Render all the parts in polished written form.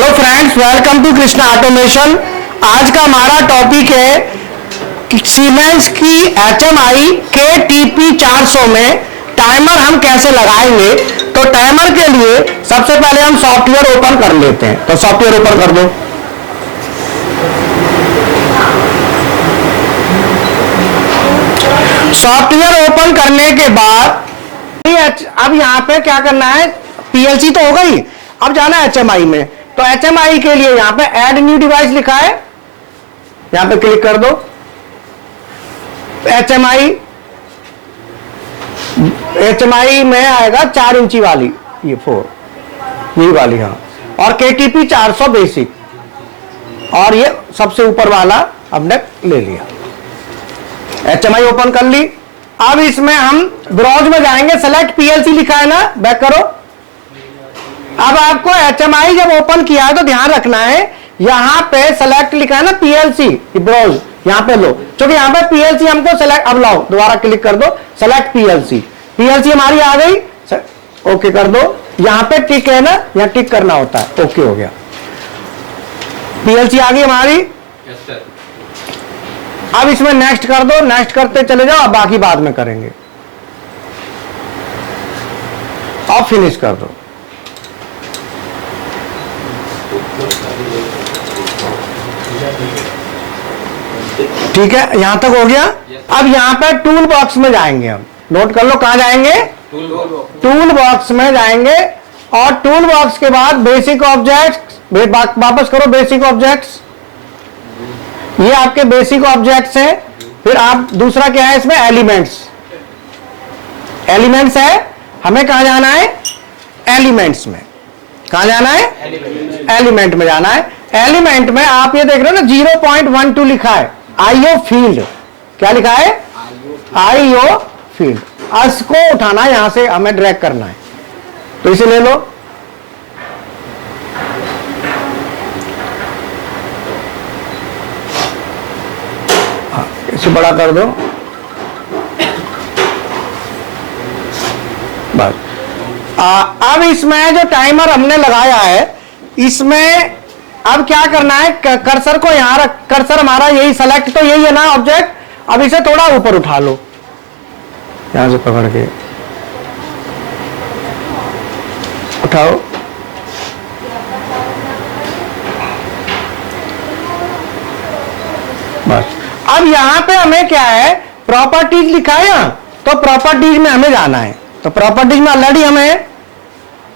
Hello friends, welcome to Krishna automation. आज का हमारा टॉपिक है सीमेंस की HMI KTP 400 में टाइमर हम कैसे लगाएंगे। तो टाइमर के लिए सबसे पहले हम सॉफ्टवेयर ओपन कर लेते हैं। तो सॉफ्टवेयर ओपन कर दो। सॉफ्टवेयर ओपन करने के बाद अब यहां पे क्या करना है, PLC तो हो गई, अब जाना है HMI में। तो HMI के लिए यहां पे ऐड न्यू डिवाइस लिखा है, यहां पे क्लिक कर दो। HMI में आएगा 4 इंची वाली, ये 4 यही वाली, हाँ। और KTP 400 बेसिक, और ये सबसे ऊपर वाला हमने ले लिया। HMI ओपन कर ली। अब इसमें हम ब्राउज में जाएंगे, सेलेक्ट PLC लिखा है ना, बैक करो। अब आपको HMI जब ओपन किया है तो ध्यान रखना है, यहां पे सेलेक्ट लिखा है ना PLC ब्राउज, यहां पे लो, क्योंकि यहां पे PLC हमको सेलेक्ट, अब लाओ दोबारा क्लिक कर दो, सेलेक्ट PLC हमारी आ गई, ओके कर दो। यहां पे टिक है ना, यहां टिक करना होता है, ओके हो गया, PLC आ गई हमारी। अब इसमें नेक्स्ट कर दो, नेक्स्ट करते चले जाओ, अब बाकी बाद में करेंगे। और फिनिश कर दो। ठीक है, यहां तक हो गया। अब यहां पे टूल बॉक्स में जाएंगे हम, नोट कर लो कहां जाएंगे, टूल बॉक्स में जाएंगे। और टूल बॉक्स के बाद बेसिक ऑब्जेक्ट्स, वापस करो बेसिक ऑब्जेक्ट्स, ये आपके बेसिक ऑब्जेक्ट्स हैं। फिर आप दूसरा क्या है इसमें, एलिमेंट्स है। हमें कहां जाना है, एलिमेंट्स में। कहां जाना है, एलिमेंट में जाना है। एलिमेंट में आप ये देख रहे हो ना 0.12 लिखा है, IO फील्ड। क्या लिखा है, IO फील्ड। इसको उठाना है, यहां से हमें ड्रैग करना है, तो इसे ले लो। इसे बड़ा कर दो, बस। अब इसमें जो टाइमर हमने लगाया है, इसमें अब क्या करना है, कर्सर को यहां रख, कर्सर हमारा यही सेलेक्ट, तो यही है ना ऑब्जेक्ट। अब इसे थोड़ा ऊपर उठा लो, यहां से पकड़ के उठाओ, बस। अब यहां पे हमें क्या है, प्रॉपर्टीज लिखा है यहां, तो प्रॉपर्टीज में हमें जाना है। तो प्रॉपर्टीज में ऑलरेडी हमें,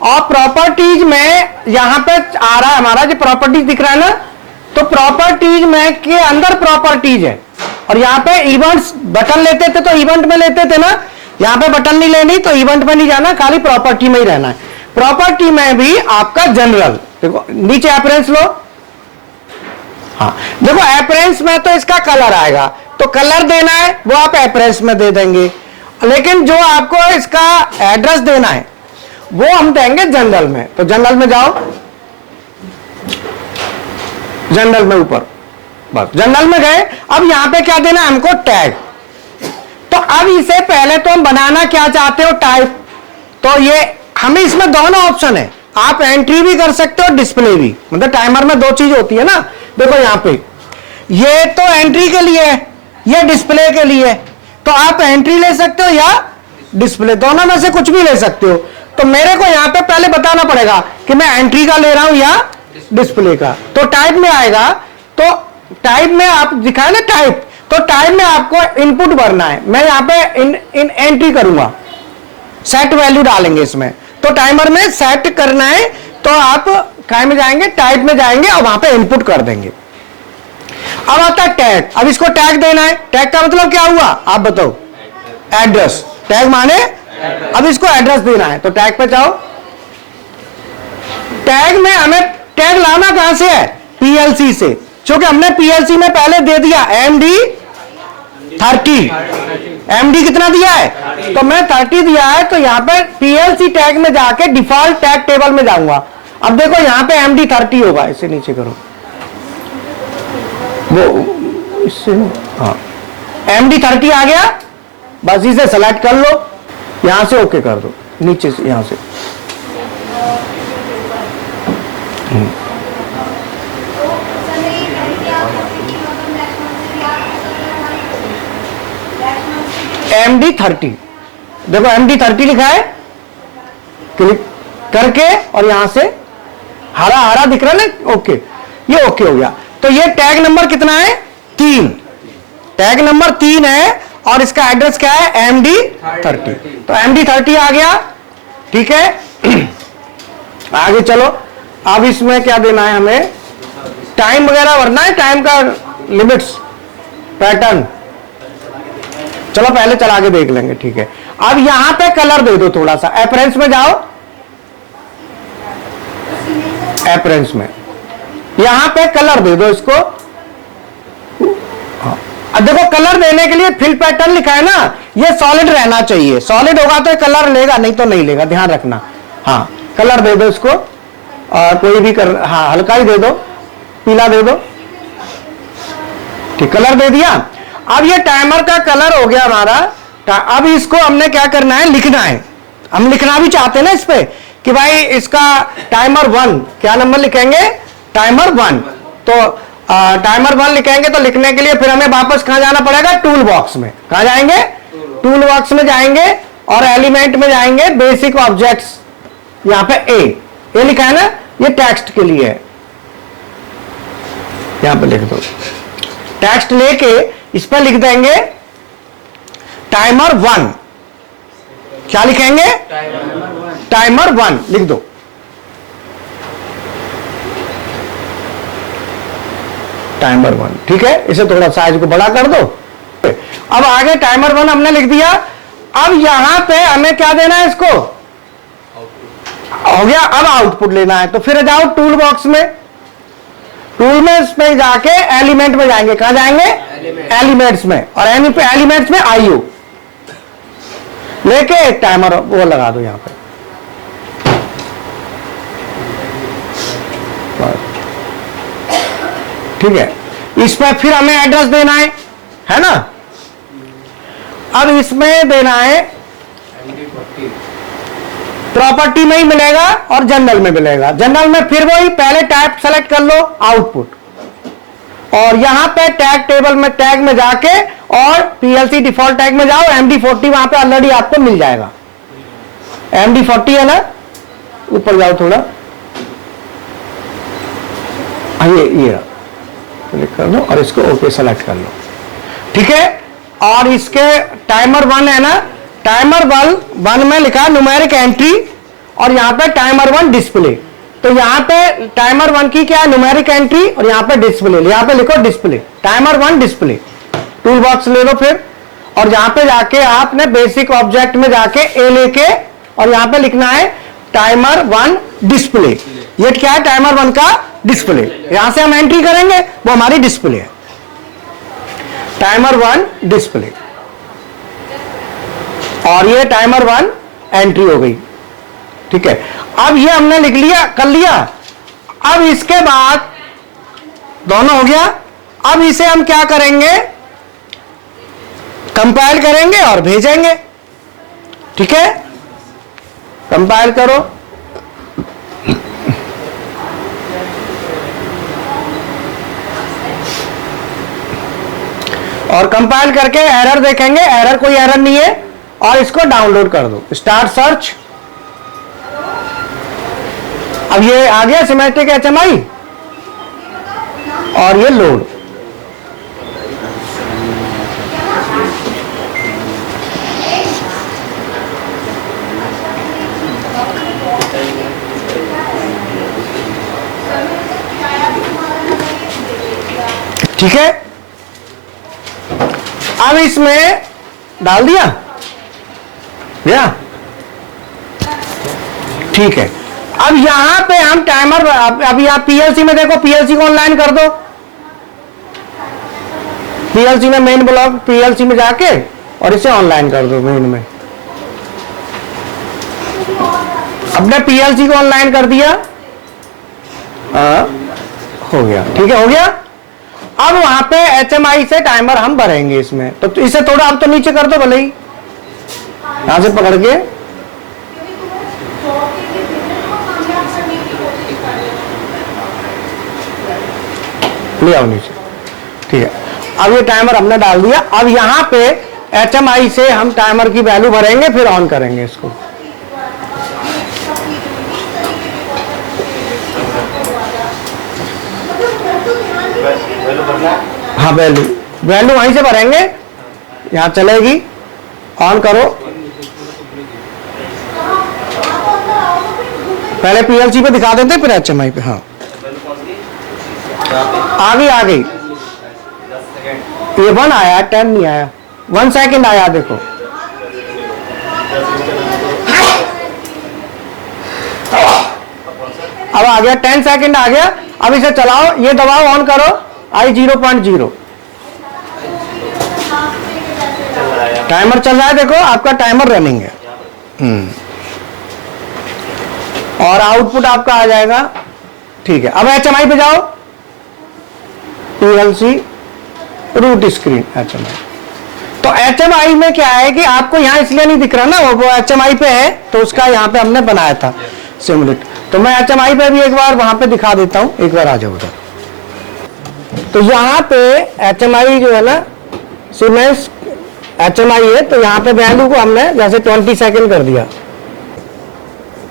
और प्रॉपर्टीज में यहां पे आ रहा है हमारा जो प्रॉपर्टीज दिख रहा है ना, तो प्रॉपर्टीज में के अंदर प्रॉपर्टीज है। और यहां पे इवेंट्स बटन लेते थे तो इवेंट में लेते थे ना, यहां पे बटन नहीं लेनी, तो इवेंट में नहीं जाना, खाली प्रॉपर्टी में ही रहना है। प्रॉपर्टी में भी आपका जनरल, देखो नीचे अपीयरेंस लो, हाँ देखो अपीयरेंस में तो इसका कलर आएगा, तो कलर देना है वो आप अपीयरेंस में दे देंगे। लेकिन जो आपको इसका एड्रेस देना है वो हम देंगे जनरल में। तो जनरल में जाओ, जनरल में ऊपर, बस जनरल में गए। अब यहां पे क्या देना है हमको, टैग। तो अब इसे पहले तो हम बनाना क्या चाहते हो, टाइप। तो ये हमें इसमें दोनों ऑप्शन है, आप एंट्री भी कर सकते हो, डिस्प्ले भी। मतलब टाइमर में दो चीज होती है ना, देखो यहां पे ये तो एंट्री के लिए है, ये डिस्प्ले के लिए है। तो आप एंट्री ले सकते हो या डिस्प्ले, दोनों में से कुछ भी ले सकते हो। तो मेरे को यहां पे पहले बताना पड़ेगा कि मैं एंट्री का ले रहा हूं या डिस्प्ले का। तो टाइप में आएगा, तो टाइप में आप दिखाए ना टाइप, तो टाइप में आपको इनपुट भरना है। मैं यहां पे इन एंट्री करूंगा, सेट वैल्यू डालेंगे इसमें। तो टाइमर में सेट करना है, तो आप काय में जाएंगे, टाइप में जाएंगे और वहां पे इनपुट कर देंगे। अब आता है टैग। अब इसको टैग देना है। टैग का मतलब क्या हुआ आप बताओ, एड्रेस। टैग माने अब इसको एड्रेस देना है, तो टैग पे जाओ। टैग में हमें टैग लाना कहां से है, PLC से, क्योंकि हमने PLC में पहले दे दिया MD30। MD कितना दिया है, तो मैं 30 दिया है। तो यहां पे PLC टैग में जाके डिफॉल्ट टैग टेबल में जाऊंगा। अब देखो यहां पे MD30 होगा, इसे नीचे करो, वो इससे, हाँ MD30 आ गया। बस इसे सेलेक्ट कर लो, यहां से ओके कर दो, नीचे से यहां से MD30, देखो MD30 लिखा है, क्लिक करके और यहां से हरा हरा दिख रहा है ना, ओके, ये ओके हो गया। तो ये टैग नंबर कितना है? 3, टैग नंबर 3 है और इसका एड्रेस क्या है? MD30। तो MD30 आ गया, ठीक है। आगे चलो, अब इसमें क्या देना है हमें? टाइम वगैरह भरना है, टाइम का लिमिट्स, पैटर्न, चलो पहले चला के देख लेंगे, ठीक है। अब यहां पे कलर दे दो थोड़ा सा, अपीयरेंस में जाओ, अपीयरेंस में यहां पे कलर दे दो इसको। अब देखो कलर देने के लिए फिल पैटर्न लिखा है ना, ये सॉलिड रहना चाहिए, सॉलिड होगा तो कलर लेगा, नहीं तो नहीं लेगा, ध्यान रखना। हाँ, कलर दे दो इसको, और कोई भी हाँ हल्का ही दे दो, पीला दे दो, ठीक, कलर दे दिया। अब ये टाइमर का कलर हो गया हमारा। अब इसको हमने क्या करना है? लिखना है। हम लिखना भी चाहते हैं ना इस पे कि भाई इसका टाइमर 1, क्या नंबर लिखेंगे? टाइमर 1। तो टाइमर 1 लिखेंगे तो लिखने के लिए फिर हमें वापस कहां जाना पड़ेगा? टूल बॉक्स में। कहां जाएंगे? टूल बॉक्स में जाएंगे और एलिमेंट में जाएंगे, बेसिक ऑब्जेक्ट्स, यहां पे ए लिखा है ना, ये टेक्स्ट के लिए है, यहां पे लिख दो। टेक्स्ट लेके इस पर लिख देंगे टाइमर 1। क्या लिखेंगे? टाइमर 1 लिख दो। टाइमर 1, ठीक है। इसे थोड़ा साइज को बड़ा कर दो। अब आगे टाइमर 1 हमने लिख दिया। अब यहां पे हमें क्या देना है? इसको हो गया। अब आउटपुट लेना है, तो फिर जाओ टूल बॉक्स में, टूल में इस पे जाके एलिमेंट में जाएंगे। कहां जाएंगे? एलिमेंट्स में, और एलिमेंट्स में IO लेके एक टाइमर वो लगा दो यहां पे। ठीक है, इस पर फिर हमें एड्रेस देना है ना। अब इसमें देना है, प्रॉपर्टी में ही मिलेगा और जनरल में मिलेगा। जनरल में फिर वही पहले टाइप सेलेक्ट कर लो, आउटपुट, और यहां पे टैग टेबल में टैग में जाके और PLC डिफॉल्ट टैग में जाओ, MD40 वहां पे ऑलरेडी आपको मिल जाएगा। MD40 है ना, ऊपर जाओ थोड़ा, ये क्लिक कर लो और इसको ओके सेलेक्ट कर लो, ठीक है। और इसके टाइमर 1 है ना, टाइमर 1 में लिखा न्यूमेरिक एंट्री और यहां पे टाइमर 1 डिस्प्ले। तो यहां पे टाइमर 1 की क्या है? न्यूमेरिक एंट्री, और यहां पे डिस्प्ले, यहां पे लिखो display, timer 1 display. Tool box ले लो फिर, और यहां पे जाके आपने बेसिक ऑब्जेक्ट में जाके ए लेके और यहां पे लिखना है टाइमर 1 डिस्प्ले। ये क्या है? टाइमर 1 का डिस्प्ले। यहां से हम एंट्री करेंगे, वो हमारी डिस्प्ले है, टाइमर 1 डिस्प्ले। और ये टाइमर 1 एंट्री हो गई, ठीक है। अब ये हमने लिख लिया, कर लिया। अब इसके बाद दोनों हो गया। अब इसे हम क्या करेंगे? कंपाइल करेंगे और भेजेंगे, ठीक है। कंपाइल करो, और कंपाइल करके एरर देखेंगे, एरर कोई एरर नहीं है, और इसको डाउनलोड कर दो। Start search. अब ये आ गया सिमेट्रिक HMI, और ये लोड। ठीक है, अब इसमें डाल दिया गया, ठीक है। अब यहां पे हम टाइमर, अब यहां PLC में देखो, PLC को ऑनलाइन कर दो। PLC में मेन ब्लॉक, PLC में जाके और इसे ऑनलाइन कर दो मेन में। अपने PLC को ऑनलाइन कर दिया, हो गया, ठीक है, हो गया। अब वहां पे HMI से टाइमर हम भरेंगे इसमें, तो इसे थोड़ा अब तो नीचे कर दो भले ही, यहां से पकड़ के ले आओ नीचे, ठीक है। अब ये टाइमर हमने डाल दिया। अब यहां पे HMI से हम टाइमर की वैल्यू भरेंगे, फिर ऑन करेंगे इसको। हाँ वैल्यू वहीं से भरेंगे, यहाँ चलेगी, ऑन करो। पहले PLC पे दिखा देते फिर HMI पे। हाँ आ गई ये 1 आया, 10 नहीं आया, 1 सेकंड आया देखो। अब आ गया 10 सेकंड आ गया। अब इसे चलाओ, ये दबाओ, ऑन करो I 0.0। टाइमर चल रहा है देखो, आपका टाइमर रनिंग है। और आउटपुट आपका आ जाएगा। ठीक है, अब HMI पे जाओ, PLC रूट स्क्रीन HMI। तो HMI में क्या है कि आपको यहाँ इसलिए नहीं दिख रहा ना, वो HMI पे है तो उसका यहाँ पे हमने बनाया था सिमुलेट। तो मैं HMI पे भी एक बार वहां पे दिखा देता हूँ, एक बार आ जाओ उधर। तो यहाँ पे HMI जो है ना, सीमेंस HMI है, तो यहाँ पे वैल्यू को हमने जैसे 20 सेकंड कर दिया।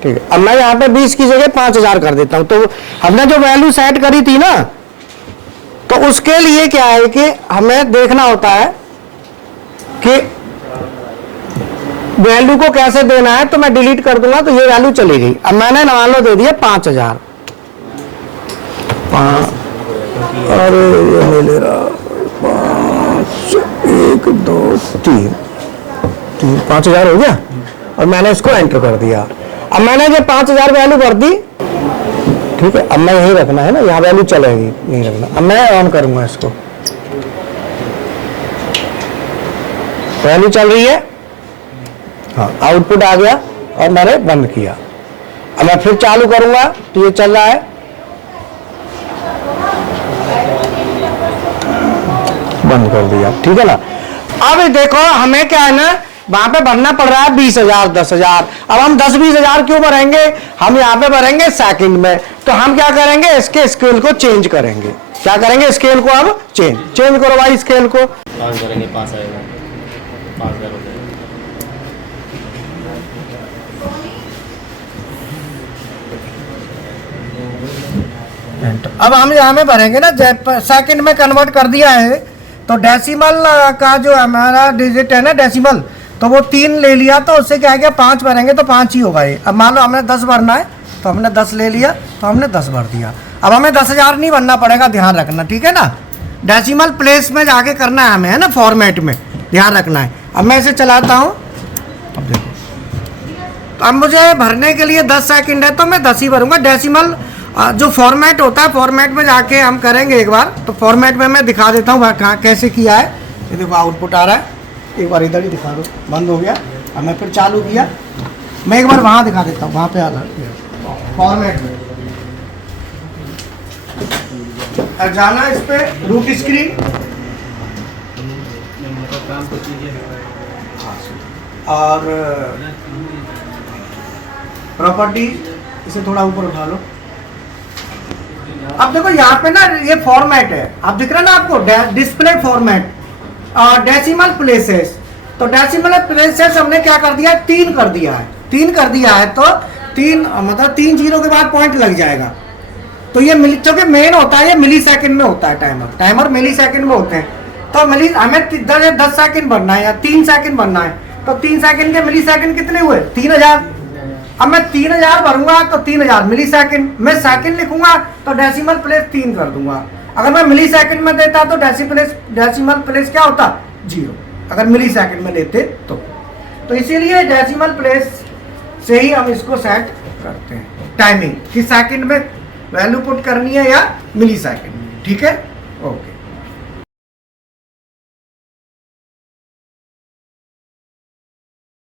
ठीक है, अब मैं यहाँ पे 20 की जगह 5000 कर देता हूँ। तो हमने जो वैल्यू सेट करी थी ना, तो उसके लिए क्या है कि हमें देखना होता है कि वैल्यू को कैसे देना है। तो मैं डिलीट कर दूंगा तो ये वैल्यू चली गई। अब मैंने मान लो दे दिया 5000। अरे ये नहीं ले रहा, 5 1 2 3 5000 हो गया और मैंने इसको एंटर कर दिया। अब मैंने जो 5000 वैल्यू भर दी। ठीक है, अब मैं यही रखना है ना, यहाँ वैल्यू चलेगी, यही रखना। अब मैं ऑन करूंगा इसको, वैल्यू चल रही है। हाँ, आउटपुट आ गया और मैंने बंद किया। अब मैं फिर चालू करूंगा तो ये चल रहा है। बंद कर दिया। ठीक है ना। अब देखो हमें क्या है ना, वहां पे भरना पड़ रहा है 20,000 10,000। अब हम 10-20,000 क्यों भरेंगे, हम यहाँ पे भरेंगे सेकंड में। तो हम क्या करेंगे, इसके स्केल को चेंज करेंगे। क्या करेंगे, स्केल को अब चेंज करो भाई, स्केल को 5 करेंगे, 5 आएगा, 5000 हो जाएगा। अब हम यहाँ में भरेंगे ना, सेकंड में कन्वर्ट कर दिया है। तो डेसिमल का जो हमारा डिजिट है ना, डेसिमल, तो वो 3 ले लिया, तो उससे क्या है कि 5 भरेंगे तो 5 ही होगा ये। अब मान लो हमने 10 भरना है, तो हमने 10 ले लिया, तो हमने 10 भर दिया। अब हमें 10,000 नहीं भरना पड़ेगा, ध्यान रखना। ठीक है ना, डेसिमल प्लेस में जाके करना है हमें, है ना, फॉर्मेट में ध्यान रखना है। अब मैं इसे चलाता हूँ। अब देखो, तो अब मुझे भरने के लिए 10 सेकंड है, तो मैं 10 ही भरूंगा। डेसिमल जो फॉर्मेट होता है, फॉर्मेट में जाके हम करेंगे एक बार। तो फॉर्मेट में मैं दिखा देता हूँ कहाँ कैसे किया है। ये देखो आउटपुट आ रहा है, एक बार इधर ही दिखा दो। बंद हो गया, अब मैं फिर चालू किया। मैं एक बार वहाँ दिखा देता हूँ, वहाँ पे आ रहा है फॉर्मेट में। अब जाना इस पे रूट स्क्रीन, और प्रॉपर्टी, इसे थोड़ा ऊपर उठा लो। अब देखो यहाँ पे ना ये फॉर्मेट है, आप दिख रहा है ना आपको, डिस्प्ले फॉर्मेट, डेसिमल प्लेसेस। तो डेसिमल प्लेसेस हमने क्या कर दिया, 3 कर दिया है। 3 कर दिया है तो 3 मतलब 3 जीरो के बाद पॉइंट लग जाएगा। तो ये क्योंकि मेन होता है ये मिली सेकेंड में होता है, टाइमर मिली सेकेंड में होते हैं। तो हमें 10 सेकेंड बनना है या 3 सेकेंड बनना है, तो 3 सेकेंड के मिली सेकेंड कितने हुए, 3000। अब मैं 3000 भरूंगा तो 3000 मिली सेकेंड। मैं सेकेंड लिखूंगा तो डेसिमल प्लेस 3 कर दूंगा। अगर मैं मिली सेकेंड में देता तो डेसिमल प्लेस क्या होता, 0। अगर मिली सेकेंड में लेते तो इसीलिए डेसिमल प्लेस से ही हम इसको सेट करते हैं, टाइमिंग कि सेकेंड में वैल्यू पुट करनी है या मिली सेकेंड में। ठीक है, ओके।